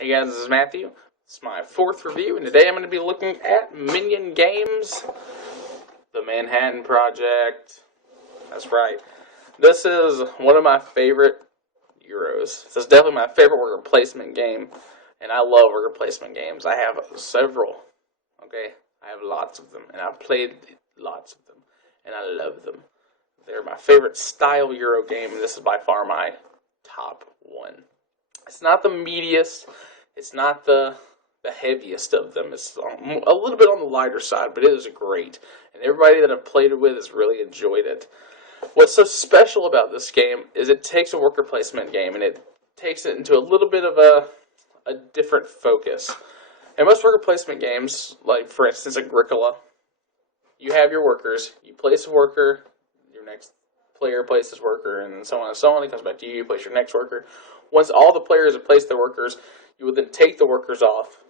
Hey guys, this is Matthew. It's my fourth review, and today I'm going to be looking at Minion Games, The Manhattan Project. That's right. This is one of my favorite Euros. This is definitely my favorite worker placement game, and I love worker placement games. I have several, okay? I have lots of them, and I've played lots of them, and I love them. They're my favorite style Euro game, and this is by far my top one. It's not the meatiest. It's not the heaviest of them. It's a little bit on the lighter side, but it is great. And everybody that I've played it with has really enjoyed it. What's so special about this game is it takes a worker placement game and it takes it into a little bit of a different focus. In most worker placement games, like for instance Agricola, you have your workers, you place a worker, your next player places worker, and so on and so on. It comes back to you, you place your next worker. Once all the players have placed their workers, you will then take the workers off,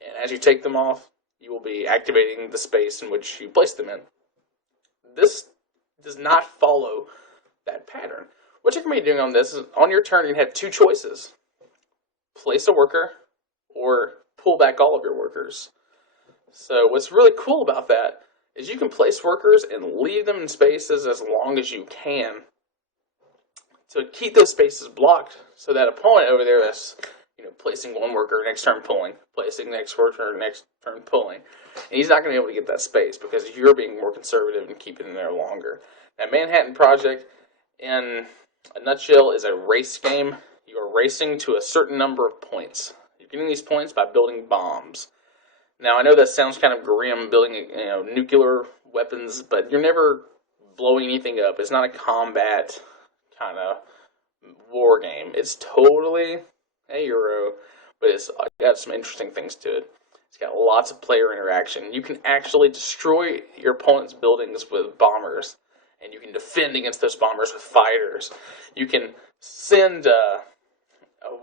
and as you take them off, you will be activating the space in which you place them in. This does not follow that pattern. What you're going to be doing on this is, on your turn, you have two choices. Place a worker, or pull back all of your workers. So what's really cool about that is you can place workers and leave them in spaces as long as you can to keep those spaces blocked, so that opponent over there that's placing one worker, next turn pulling, placing next worker, next turn pulling, and he's not going to be able to get that space because you're being more conservative and keeping them there longer. Now, Manhattan Project, in a nutshell, is a race game. You are racing to a certain number of points. You're getting these points by building bombs. Now, I know that sounds kind of grim, building nuclear weapons, but you're never blowing anything up. It's not a combat kind of war game. It's totally a Euro, but it's got some interesting things to it. It's got lots of player interaction. You can actually destroy your opponent's buildings with bombers, and you can defend against those bombers with fighters. You can send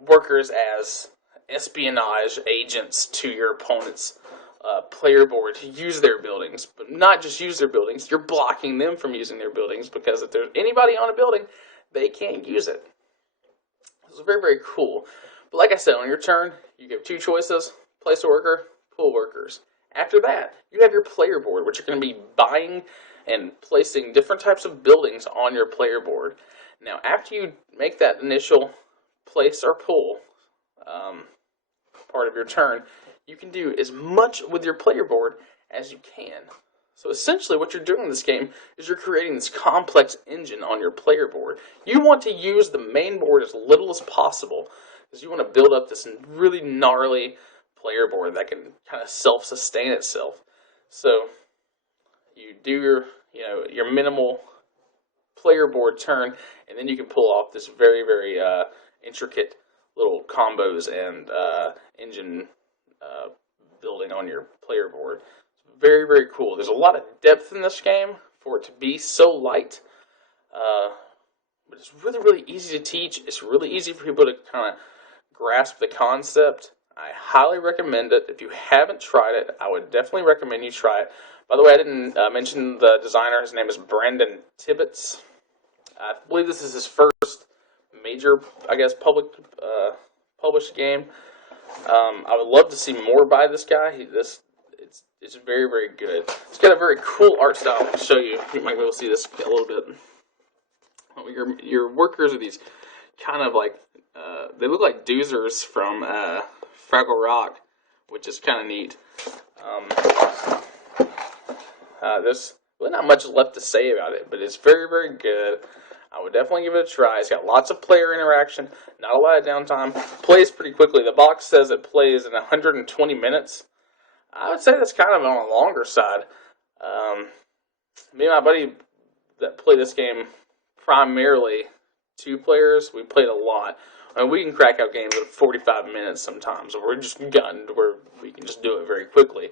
workers as espionage agents to your opponent's player board to use their buildings, but not just use their buildings. You're blocking them from using their buildings, because if there's anybody on a building, they can't use it. It's very, very cool. But like I said, on your turn, you get two choices: place a worker, pull workers. After that, you have your player board, which you're going to be buying and placing different types of buildings on your player board. Now, after you make that initial place or pull part of your turn, you can do as much with your player board as you can. So essentially what you're doing in this game is you're creating this complex engine on your player board. You want to use the main board as little as possible, because you want to build up this really gnarly player board that can kind of self-sustain itself. So you do your minimal player board turn, and then you can pull off this very, very intricate little combos and engine building on your player board. It's very, very cool. There's a lot of depth in this game for it to be so light, but it's really, really easy to teach. It's really easy for people to kind of grasp the concept. I highly recommend it. If you haven't tried it, I would definitely recommend you try it. By the way, I didn't mention the designer. His name is Brandon Tibbetts. I believe this is his first major, published game. I would love to see more by this guy. It's very, very good. It's got a very cool art style. I'll show you. You might be able to see this a little bit. Your workers are these kind of like, they look like doozers from Fraggle Rock, which is kind of neat. There's really not much left to say about it, but it's very, very good. I would definitely give it a try. It's got lots of player interaction, not a lot of downtime. Plays pretty quickly. The box says it plays in 120 minutes. I would say that's kind of on the longer side. Me and my buddy that play this game primarily two players, we played a lot. I mean, we can crack out games in 45 minutes sometimes, or we're just gunned where we can just do it very quickly.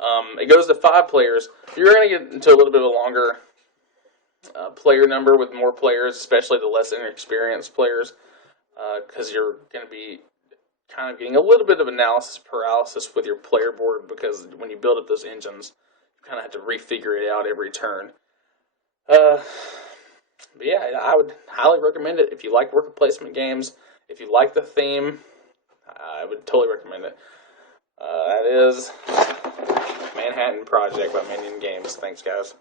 It goes to 5 players. You're going to get into a little bit of a longer player number with more players, especially the less inexperienced players, because you're going to be kind of getting a little bit of analysis paralysis with your player board, because when you build up those engines, you kind of have to refigure it out every turn. But yeah, I would highly recommend it if you like worker placement games. If you like the theme, I would totally recommend it. That is Manhattan Project by Minion Games. Thanks, guys.